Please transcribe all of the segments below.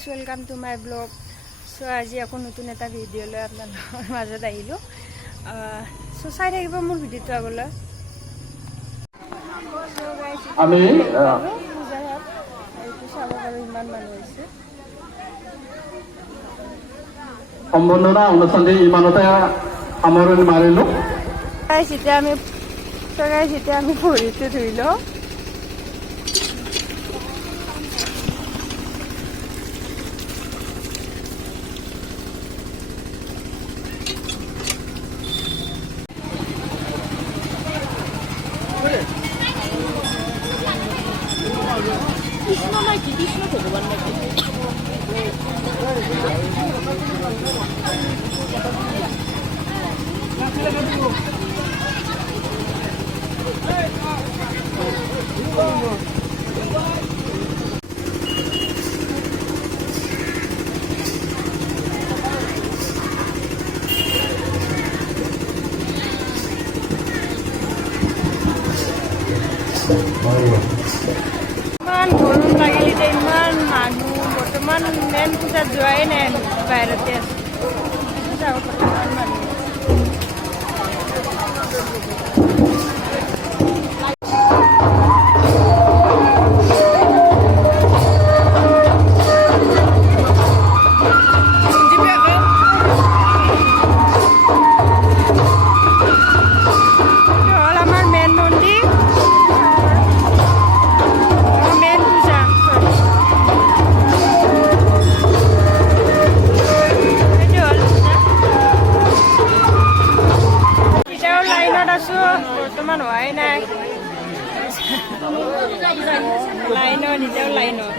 Guys, welcome to my blog. So আজি আকৌ নতুন এটা ভিডিঅ' লৈ আপোনালোকৰ মাজত আহিলোঁ। সো চাই থাকিব মোৰ ভিডিঅ'টো আগলৈ। আমি পূজাঘাট এইটো চাব পাৰোঁ, ইমান মানুহ হৈছে। সম্বৰ্ধনা অনুষ্ঠানটি ইমানতে সামৰণি মাৰিলোঁ। এতিয়া আমি ভৰিটো ধুই লওঁ। কৃষ্ণ নাকি কৃষ্ণ ভগবান নাকি ইমান গৰম লাগিল, এতিয়া ইমান মানুহ। বৰ্তমান মেইন পূজাত যোৱাই নাই, আমি বাহিৰতে আছোঁ। ইমান মানুহ। বৰ্তমান হোৱাই নাই লাইনৰ, নিজেও লাইনৰ।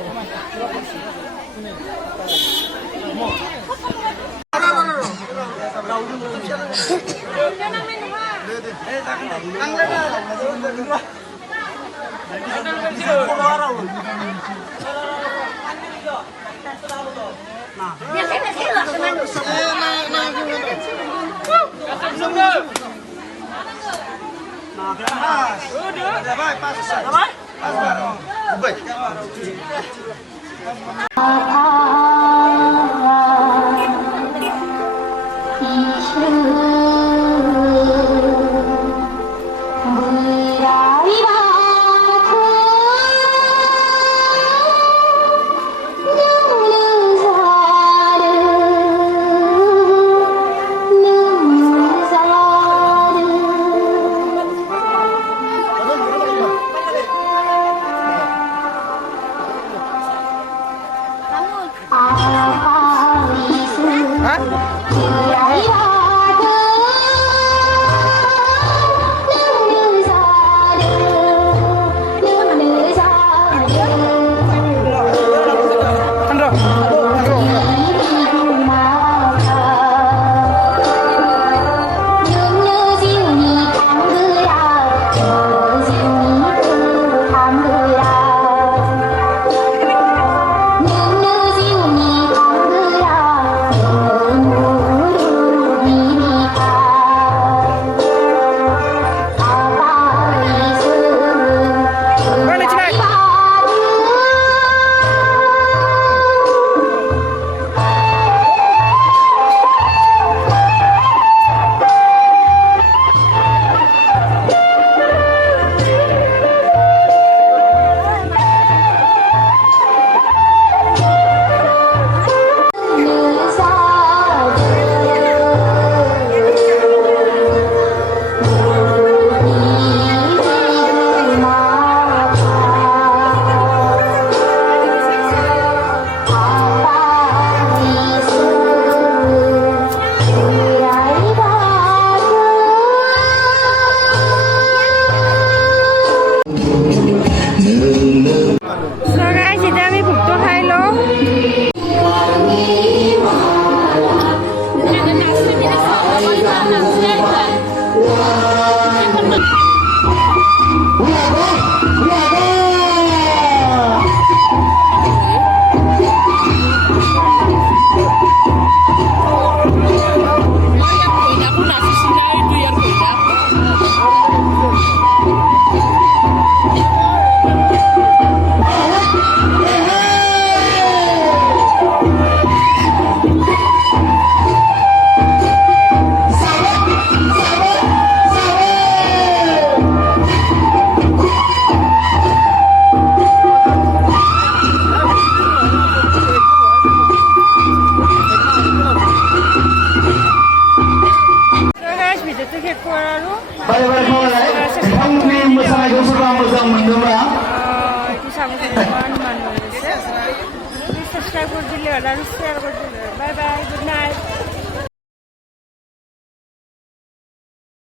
সাবস্ক্রাইব করে দিলে আর শেয়ার করে দিলে বাই বাই গুড নাইট